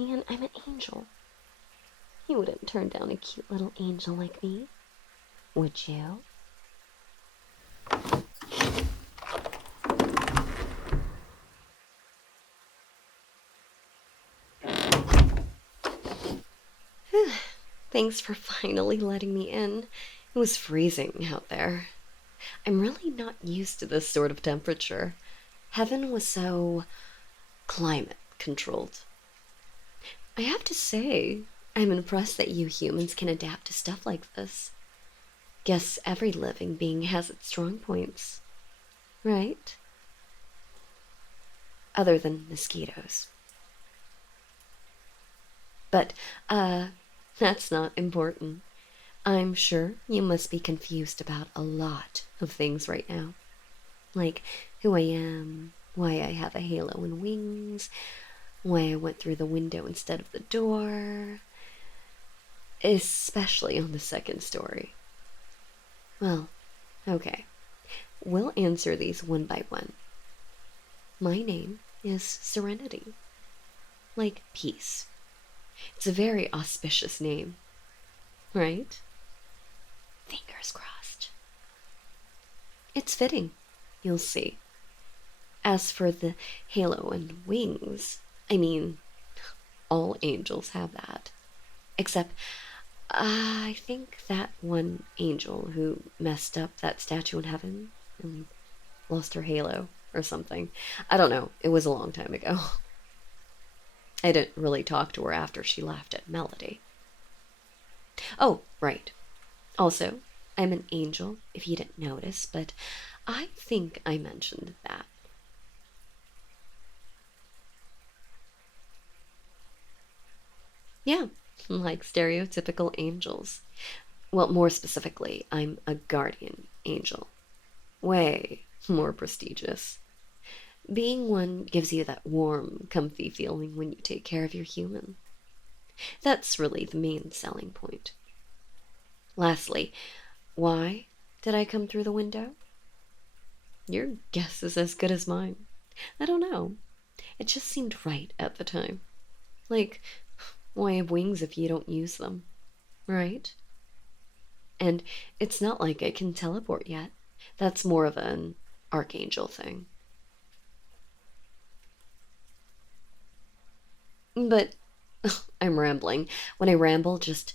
mean, I'm an angel. You wouldn't turn down a cute little angel like me, would you? Thanks for finally letting me in. It was freezing out there. I'm really not used to this sort of temperature. Heaven was so climate controlled. I have to say, I'm impressed that you humans can adapt to stuff like this. Guess every living being has its strong points, right? Other than mosquitoes. But, that's not important. I'm sure you must be confused about a lot of things right now. Like who I am, why I have a halo and wings, why I went through the window instead of the door. Especially on the second story. Well, okay. We'll answer these one by one. My name is Serenity. Like peace. It's a very auspicious name, right? Fingers crossed. It's fitting, you'll see. As for the halo and wings, I mean, all angels have that. Except, I think that one angel who messed up that statue in heaven and lost her halo or something. I don't know, it was a long time ago. I didn't really talk to her after she laughed at Melody. Oh, right. Also, I'm an angel, if you didn't notice, but I think I mentioned that. Yeah, like stereotypical angels. Well, more specifically, I'm a guardian angel. Way more prestigious. Being one gives you that warm, comfy feeling when you take care of your human. That's really the main selling point. Lastly, why did I come through the window? Your guess is as good as mine. I don't know. It just seemed right at the time. Like, why have wings if you don't use them? Right? And it's not like I can teleport yet. That's more of an archangel thing. But I'm rambling. When I ramble, just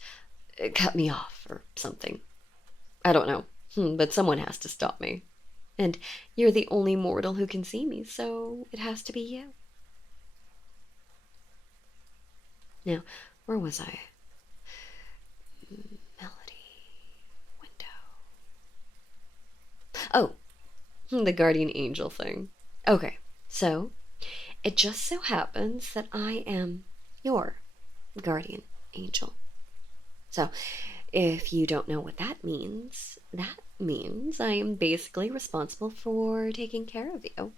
cut me off or something. I don't know, but someone has to stop me. And you're the only mortal who can see me, so it has to be you. Now, where was I? Melody. Window. Oh, the guardian angel thing. Okay, so it just so happens that I am your guardian angel. So, if you don't know what that means I am basically responsible for taking care of you.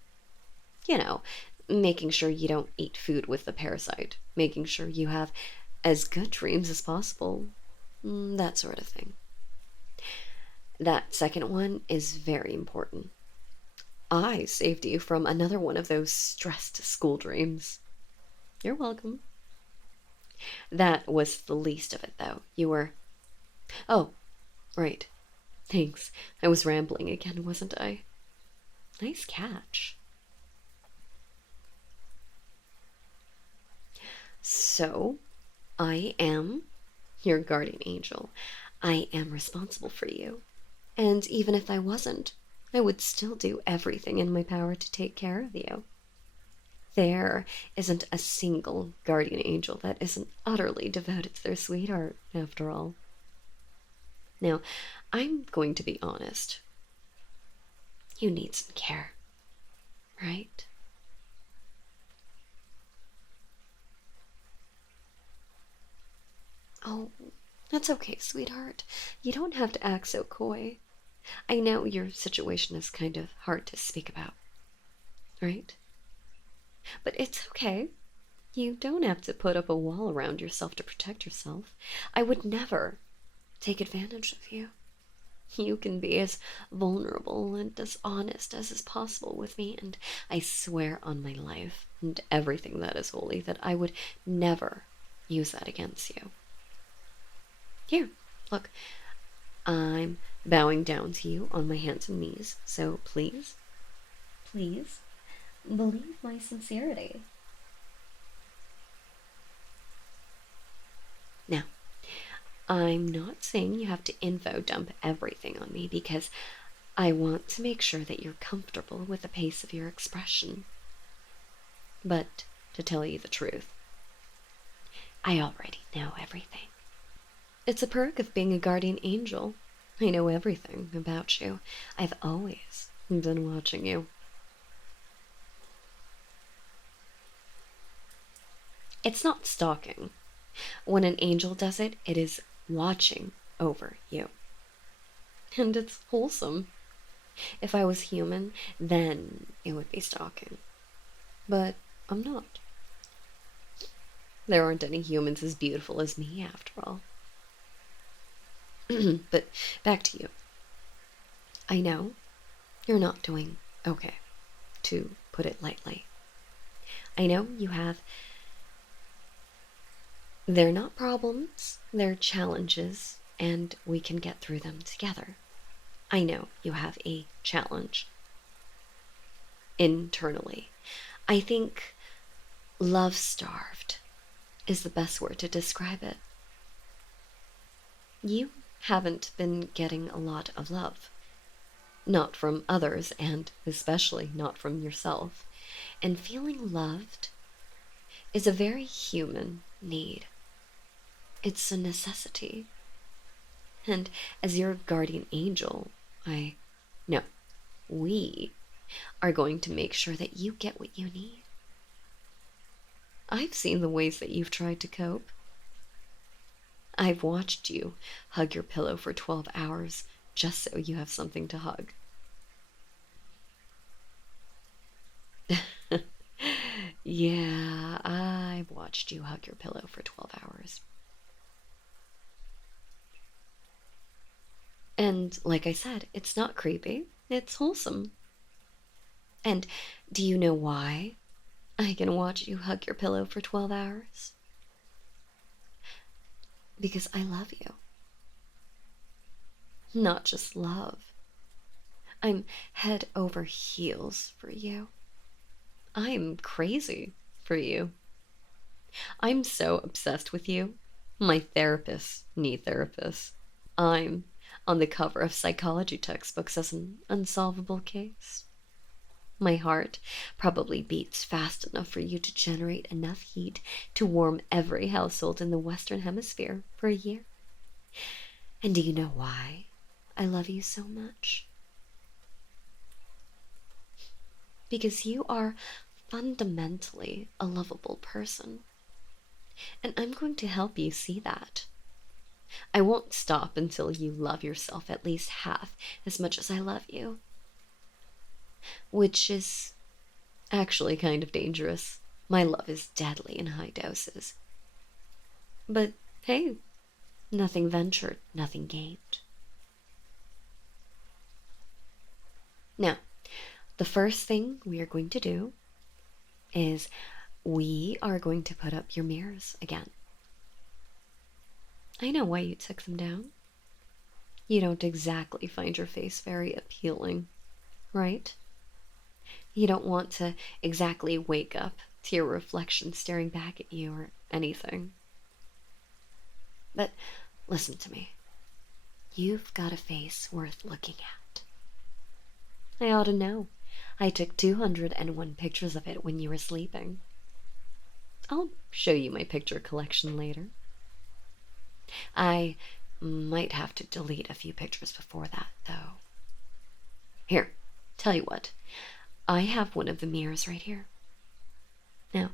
You know, making sure you don't eat food with the parasite, making sure you have as good dreams as possible, that sort of thing. That second one is very important. I saved you from another one of those stressed school dreams. You're welcome. That was the least of it, though. You were. Oh, right. Thanks. I was rambling again, wasn't I? Nice catch. So, I am your guardian angel. I am responsible for you. And even if I wasn't, I would still do everything in my power to take care of you. There isn't a single guardian angel that isn't utterly devoted to their sweetheart, after all. Now, I'm going to be honest. You need some care, right? Oh, that's okay, sweetheart. You don't have to act so coy. I know your situation is kind of hard to speak about, right? But it's okay. You don't have to put up a wall around yourself to protect yourself. I would never take advantage of you. You can be as vulnerable and as honest as is possible with me, and I swear on my life, and everything that is holy, that I would never use that against you. Here, look, I'm bowing down to you on my hands and knees, so please, please, believe my sincerity. Now, I'm not saying you have to info dump everything on me because I want to make sure that you're comfortable with the pace of your expression. But to tell you the truth, I already know everything. It's a perk of being a guardian angel. I know everything about you. I've always been watching you. It's not stalking. When an angel does it, it is watching over you. And it's wholesome. If I was human, then it would be stalking. But I'm not. There aren't any humans as beautiful as me, after all. But back to you. I know you're not doing okay, to put it lightly. I know you have. They're not problems, they're challenges, and we can get through them together. I know you have a challenge internally. I think love-starved is the best word to describe it. You haven't been getting a lot of love. Not from others, and especially not from yourself. And feeling loved is a very human need. It's a necessity. And as your guardian angel, we are going to make sure that you get what you need. I've seen the ways that you've tried to cope. I've watched you hug your pillow for 12 hours just so you have something to hug. Yeah, I've watched you hug your pillow for 12 hours. And like I said, it's not creepy, it's wholesome. And do you know why I can watch you hug your pillow for 12 hours? Because I love you. Not just love. I'm head over heels for you. I'm crazy for you. I'm so obsessed with you. My therapists need therapists. I'm on the cover of psychology textbooks as an unsolvable case. My heart probably beats fast enough for you to generate enough heat to warm every household in the Western Hemisphere for a year. And do you know why I love you so much? Because you are fundamentally a lovable person. And I'm going to help you see that. I won't stop until you love yourself at least half as much as I love you. Which is actually kind of dangerous. My love is deadly in high doses. But hey, nothing ventured, nothing gained. Now, the first thing we are going to do is we are going to put up your mirrors again. I know why you took them down. You don't exactly find your face very appealing, right? You don't want to exactly wake up to your reflection staring back at you or anything. But listen to me. You've got a face worth looking at. I ought to know. I took 201 pictures of it when you were sleeping. I'll show you my picture collection later. I might have to delete a few pictures before that, though. Here, tell you what. I have one of the mirrors right here. Now,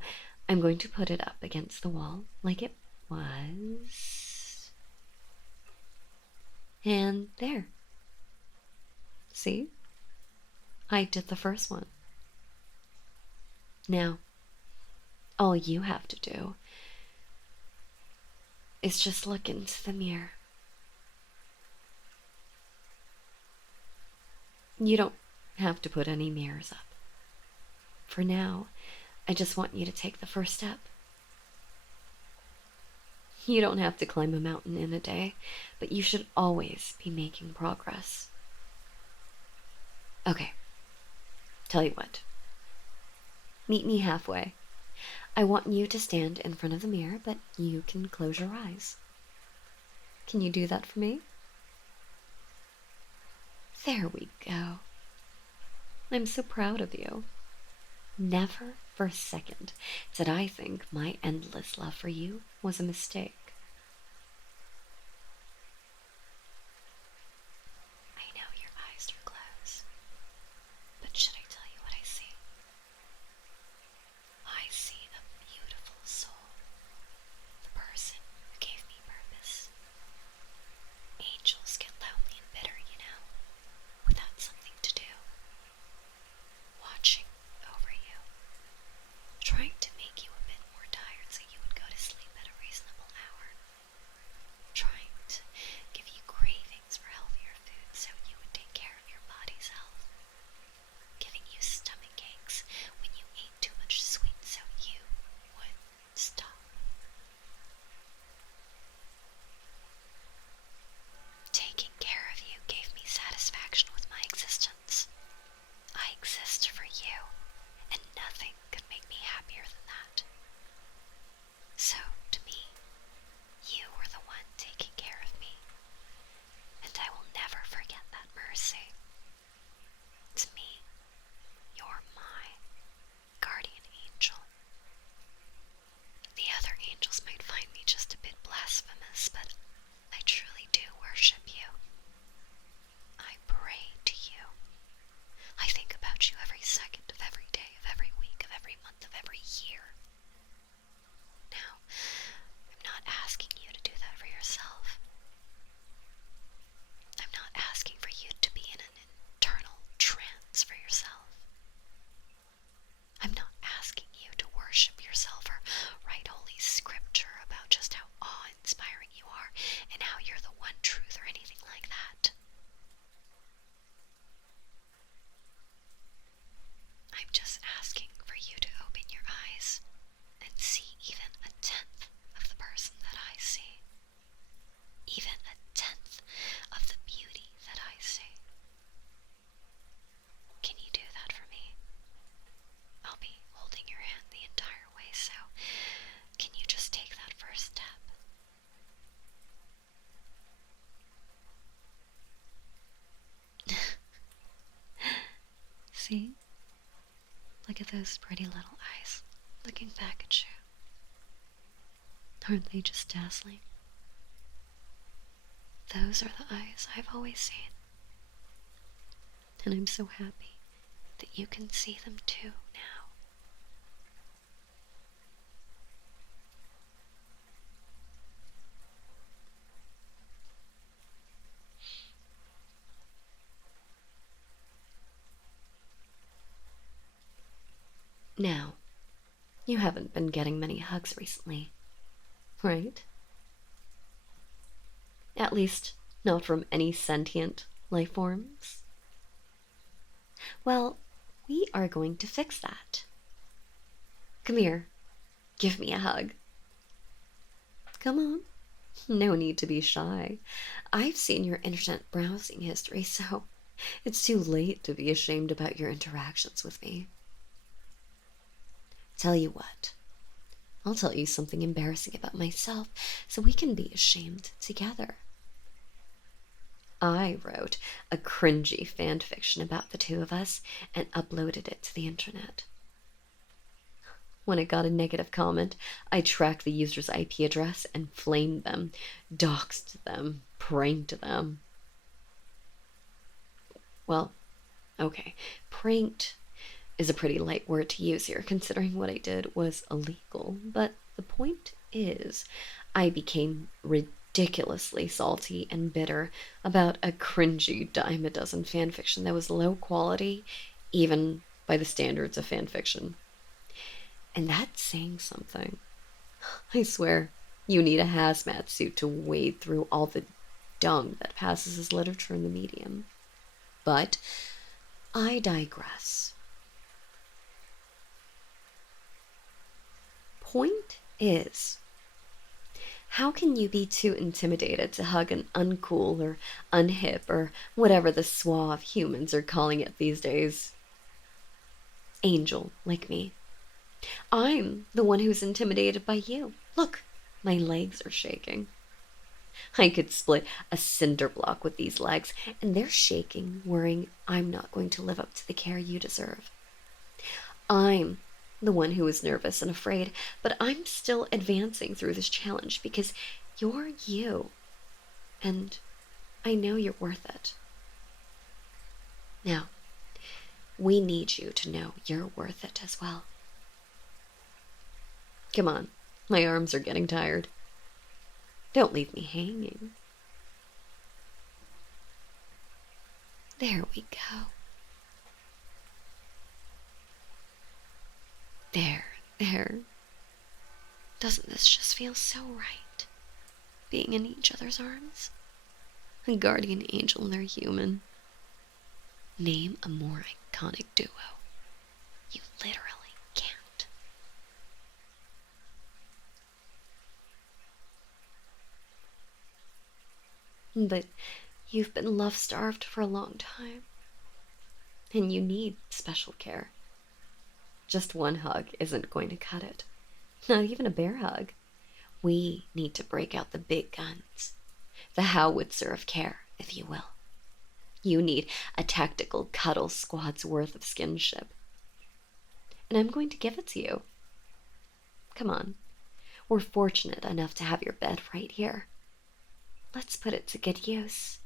I'm going to put it up against the wall like it was. And there. See? I did the first one. Now, all you have to do is just look into the mirror. You don't have to put any mirrors up. For now, I just want you to take the first step. You don't have to climb a mountain in a day, but you should always be making progress. Okay, tell you what. Meet me halfway. I want you to stand in front of the mirror, but you can close your eyes. Can you do that for me? There we go. I'm so proud of you. Never for a second did I think my endless love for you was a mistake. I know your eyes are closed, but should I tell you what I see? I see a beautiful soul, the person who gave me purpose. Angels get lonely and bitter, without something to do. Watching over you, trying to make you a bit more tired so you would go to sleep at a reasonable hour. Trying to give you cravings for healthier food so you would take care of your body's health. Giving you stomach aches when you ate too much sweet so you would stop. Taking care of you gave me satisfaction with my existence. I exist for you, and nothing could make me happier than that. So, to me, you were the one taking care of me, and I will never forget that mercy. To me, you're my guardian angel. The other angels might find me just a bit blasphemous, but I truly do worship you. I pray to you. I think about you every second of every day, of every week, of every month, of every year. Now, I'm not asking you to do that for yourself. I'm not asking for you to be in an internal trance for yourself. I'm not asking you to worship yourself or write holy scripture about just how awe-inspiring you are and how you're the one truth or anything like that. I'm just asking for you to open your eyes and see even a tenth of the person that I see. Even a tenth of the beauty that I see. Can you do that for me? I'll be holding your hand the entire way, so can you just take that first step? See? Look at those pretty little eyes looking back at you. Aren't they just dazzling? Those are the eyes I've always seen. And I'm so happy that you can see them too now. Now, you haven't been getting many hugs recently, right? At least, not from any sentient life forms. Well, we are going to fix that. Come here, give me a hug. Come on, no need to be shy. I've seen your internet browsing history, so it's too late to be ashamed about your interactions with me. Tell you what, I'll tell you something embarrassing about myself so we can be ashamed together. I wrote a cringy fan fiction about the two of us and uploaded it to the internet. When it got a negative comment, I tracked the user's IP address and flamed them, doxed them, pranked them. Well, okay, pranked is a pretty light word to use here, considering what I did was illegal. But the point is, I became ridiculously salty and bitter about a cringy dime a dozen fanfiction that was low quality, even by the standards of fanfiction. And that's saying something. I swear, you need a hazmat suit to wade through all the dung that passes as literature in the medium. But I digress. point is, how can you be too intimidated to hug an uncool or unhip or whatever the suave humans are calling it these days angel like me? I'm the one who's intimidated by you. Look, my legs are shaking. I could split a cinder block with these legs, and they're shaking, worrying I'm not going to live up to the care you deserve. I'm the one who is nervous and afraid, but I'm still advancing through this challenge because you're you, and I know you're worth it. Now, we need you to know you're worth it as well. Come on, my arms are getting tired. Don't leave me hanging. There we go. There. Doesn't this just feel so right? Being in each other's arms? A guardian angel and their human. Name a more iconic duo. You literally can't. But you've been love-starved for a long time. And you need special care. Just one hug isn't going to cut it. Not even a bear hug. We need to break out the big guns. The howitzer of care, if you will. You need a tactical cuddle squad's worth of skinship. And I'm going to give it to you. Come on. We're fortunate enough to have your bed right here. Let's put it to good use.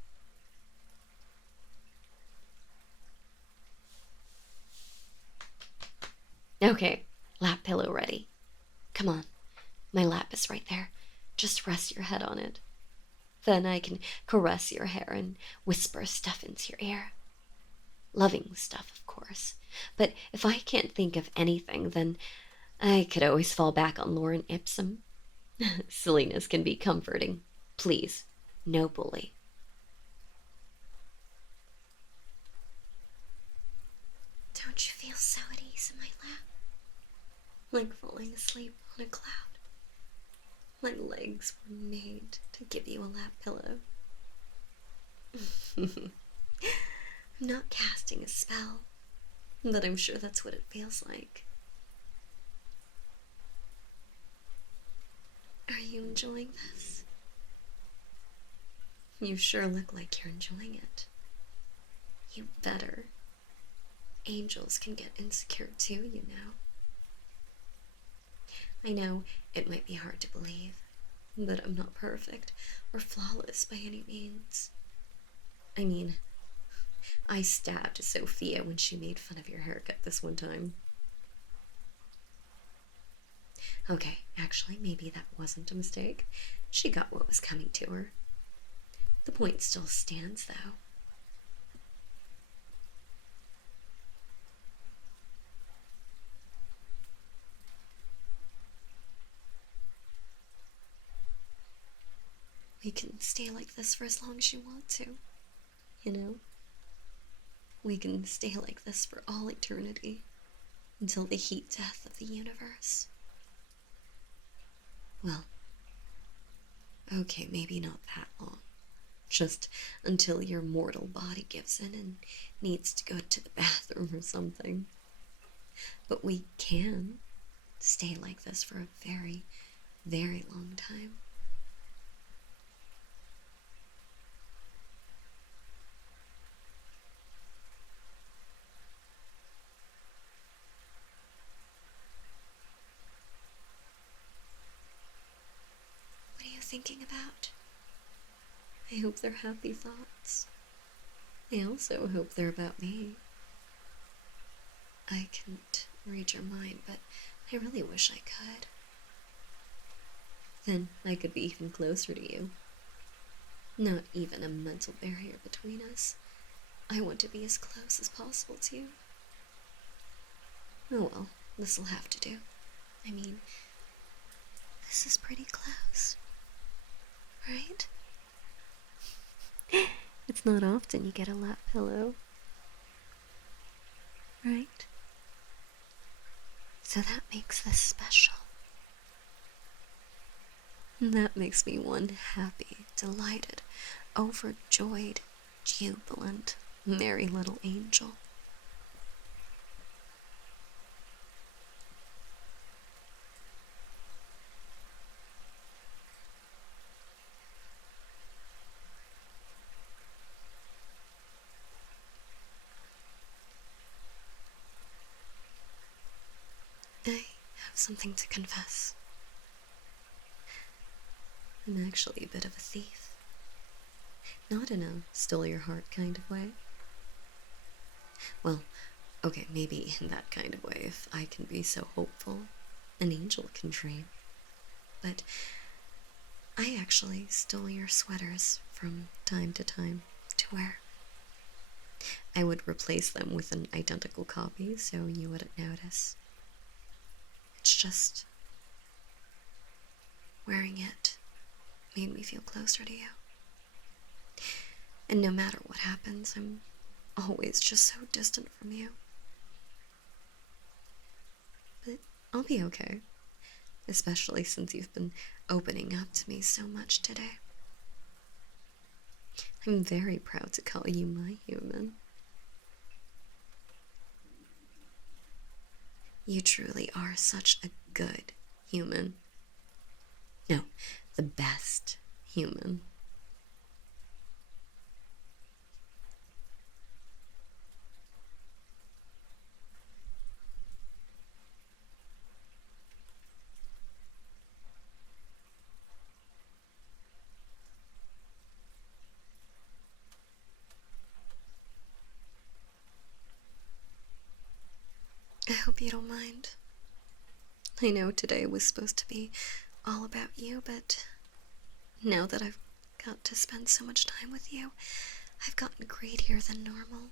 Okay, lap pillow ready. Come on, my lap is right there. Just rest your head on it. Then I can caress your hair and whisper stuff into your ear. Loving stuff, of course. But if I can't think of anything, then I could always fall back on Lauren Ipsum. Silliness can be comforting. Please, no bully. Don't you feel so at ease in my lap? Like falling asleep on a cloud. My legs were made to give you a lap pillow. I'm not casting a spell, but I'm sure that's what it feels like. Are you enjoying this? You sure look like you're enjoying it. You better. Angels can get insecure too, you know. I know it might be hard to believe, but I'm not perfect or flawless by any means. I mean, I stabbed Sophia when she made fun of your haircut this one time. Okay, actually, maybe that wasn't a mistake. She got what was coming to her. The point still stands, though. We can stay like this for as long as you want to, you know? We can stay like this for all eternity, until the heat death of the universe. Well, okay, maybe not that long. Just until your mortal body gives in and needs to go to the bathroom or something. But we can stay like this for a very, very long time. What are you thinking about? I hope they're happy thoughts. I also hope they're about me. I can't read your mind, but I really wish I could. Then I could be even closer to you. Not even a mental barrier between us. I want to be as close as possible to you. Oh well, this'll have to do. I mean, this is pretty close. Right? It's not often you get a lap pillow. Right? So that makes this special. That makes me one happy, delighted, overjoyed, jubilant, merry little angel. I have something to confess. I'm actually a bit of a thief. Not in a steal your heart kind of way. Well, okay, maybe in that kind of way, if I can be so hopeful. An angel can dream. But I actually stole your sweaters from time to time to wear. I would replace them with an identical copy so you wouldn't notice. It's just wearing it made me feel closer to you. And no matter what happens, I'm always just so distant from you. But I'll be okay, especially since you've been opening up to me so much today. I'm very proud to call you my human. You truly are such a good human. No, the best human. I hope you don't mind. I know today was supposed to be all about you, but now that I've got to spend so much time with you, I've gotten greedier than normal.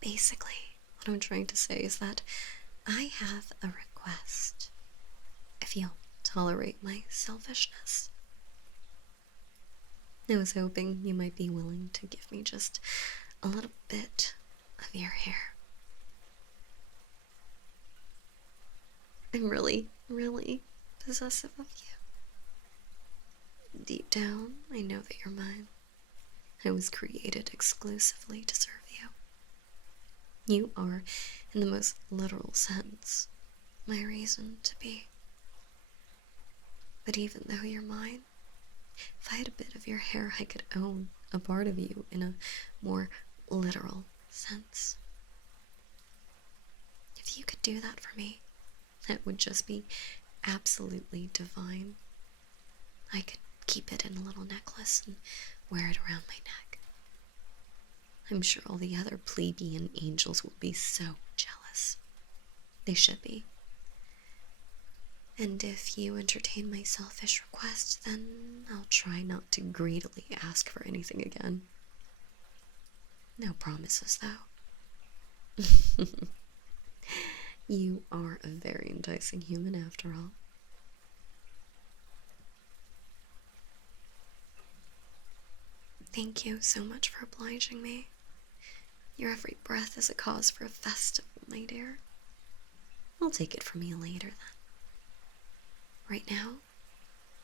Basically, what I'm trying to say is that I have a request. If you'll tolerate my selfishness. I was hoping you might be willing to give me just a little bit of your hair. I'm really, really possessive of you. Deep down, I know that you're mine. I was created exclusively to serve you. You are, in the most literal sense, my reason to be. But even though you're mine, if I had a bit of your hair, I could own a part of you in a more literal sense. If you could do that for me, that would just be absolutely divine. I could keep it in a little necklace and wear it around my neck. I'm sure all the other plebeian angels will be so jealous. They should be. And if you entertain my selfish request, then I'll try not to greedily ask for anything again. No promises, though. You are a very enticing human, after all. Thank you so much for obliging me. Your every breath is a cause for a festival, my dear. I'll take it from you later, then. Right now,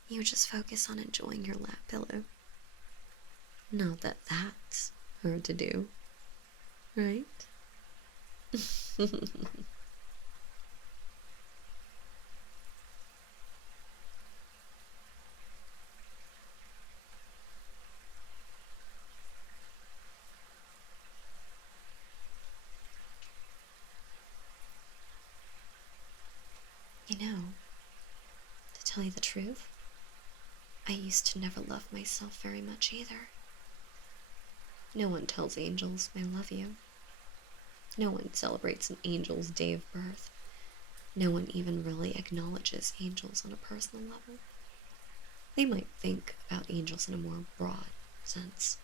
you just focus on enjoying your lap pillow. Not that that's hard to do, right? You know, to tell you the truth, I used to never love myself very much either. No one tells angels I love you. No one celebrates an angel's day of birth. No one even really acknowledges angels on a personal level. They might think about angels in a more broad sense,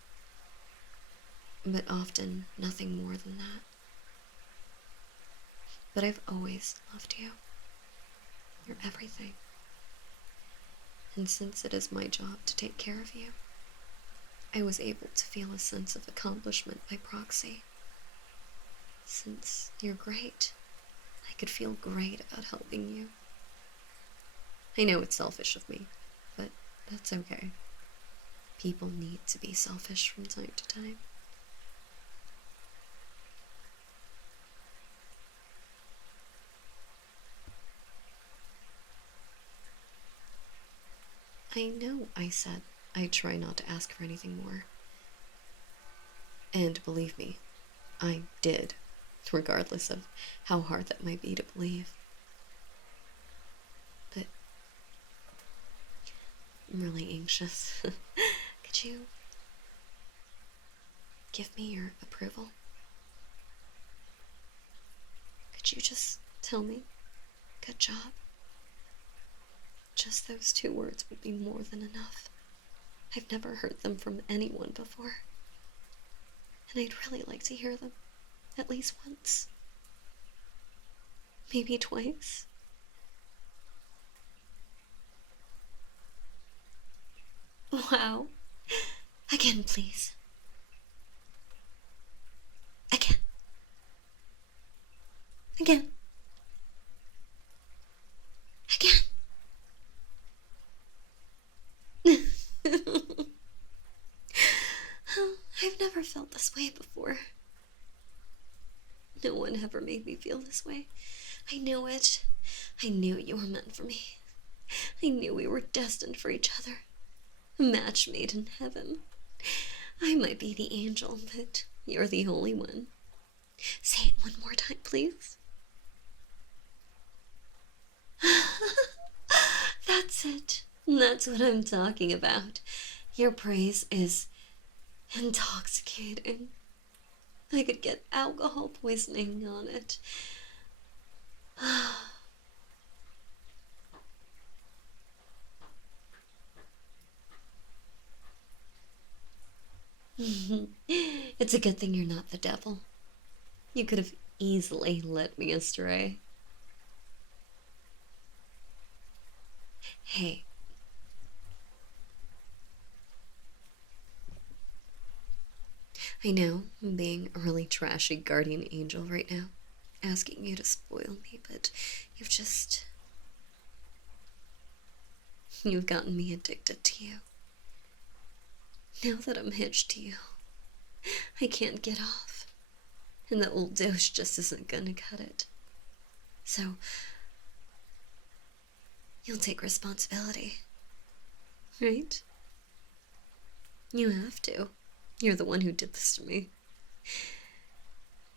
but often nothing more than that. But I've always loved you. You're everything. And since it is my job to take care of you, I was able to feel a sense of accomplishment by proxy. Since you're great, I could feel great about helping you. I know it's selfish of me, but that's okay. People need to be selfish from time to time. I know I said I'd try not to ask for anything more. And believe me, I did, regardless of how hard that might be to believe. But I'm really anxious. Could you give me your approval? Could you just tell me, good job? Just those 2 words would be more than enough. I've never heard them from anyone before. And I'd really like to hear them, at least once. Maybe twice. Wow. Again, please. Again. Again. Again. I've never felt this way before. No one ever made me feel this way. I knew it. I knew you were meant for me. I knew we were destined for each other. A match made in heaven. I might be the angel, but you're the only one. Say it one more time, please. That's it. That's what I'm talking about. Your praise is intoxicating. I could get alcohol poisoning on it. It's a good thing you're not the devil. You could have easily led me astray. Hey. I know I'm being a really trashy guardian angel right now, asking you to spoil me, but you've gotten me addicted to you. Now that I'm hitched to you, I can't get off. And the old dose just isn't gonna cut it. So, you'll take responsibility. Right? You have to. You're the one who did this to me.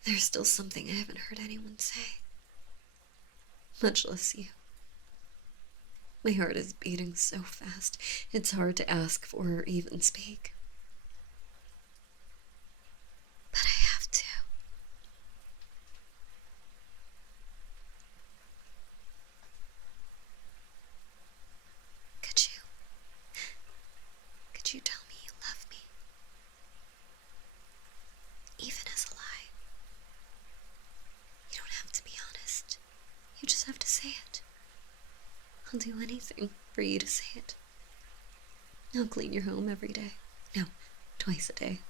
There's still something I haven't heard anyone say. Much less you. My heart is beating so fast, it's hard to ask for or even speak. But I have to. Could you tell me you love me? Even as a lie. You don't have to be honest. You just have to say it. I'll do anything for you to say it. I'll clean your home every day. No, twice a day.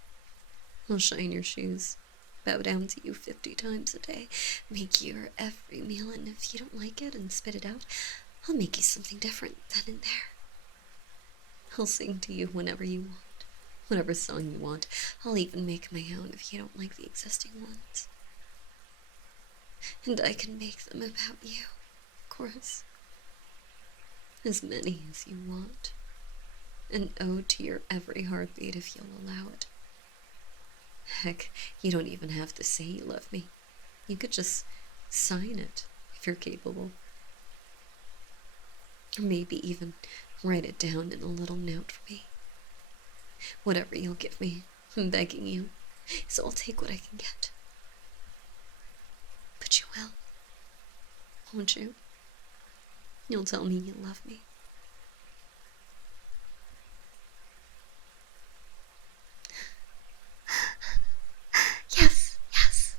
I'll shine your shoes, bow down to you 50 times a day, make your every meal, and if you don't like it and spit it out, I'll make you something different then and there. I'll sing to you whenever you want, whatever song you want. I'll even make my own if you don't like the existing ones. And I can make them about you, of course. As many as you want. An ode to your every heartbeat if you'll allow it. Heck, you don't even have to say you love me. You could just sign it if you're capable. Or maybe even write it down in a little note for me. Whatever you'll give me, I'm begging you, so I'll take what I can get. But you will, won't you? You'll tell me you love me. Yes, yes.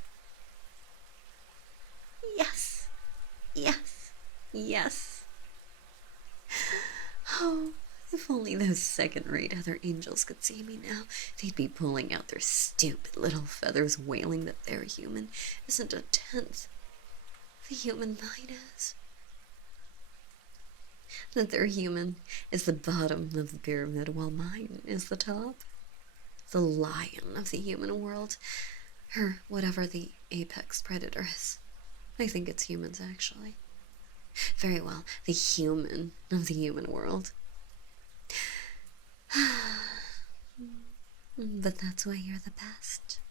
Yes, yes, yes. Oh, if only those second-rate other angels could see me now, they'd be pulling out their stupid little feathers, wailing that their human isn't a tenth the human mine is. That their human is the bottom of the pyramid while mine is the top. The lion of the human world, or whatever the apex predator is. I think it's humans, actually. Very well, the human of the human world. But that's why you're the best.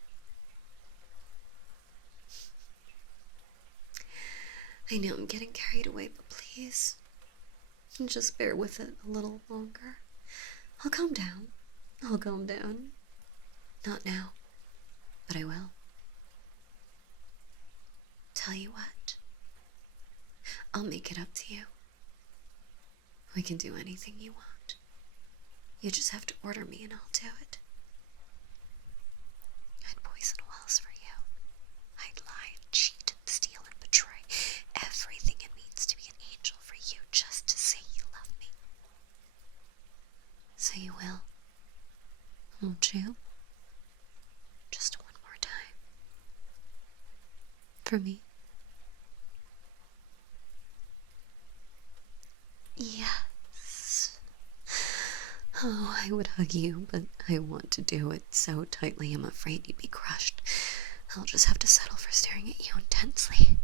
I know I'm getting carried away, but please, just bear with it a little longer. I'll calm down. I'll calm down. Not now, but I will. Tell you what, I'll make it up to you. We can do anything you want. You just have to order me and I'll do it. I'd poison wells for you. I'd lie and cheat and steal and betray everything it means to be an angel for you just to say you love me. So you will, won't you? Just one more time. For me? Yes. Oh, I would hug you, but I want to do it so tightly I'm afraid you'd be crushed. I'll just have to settle for staring at you intensely.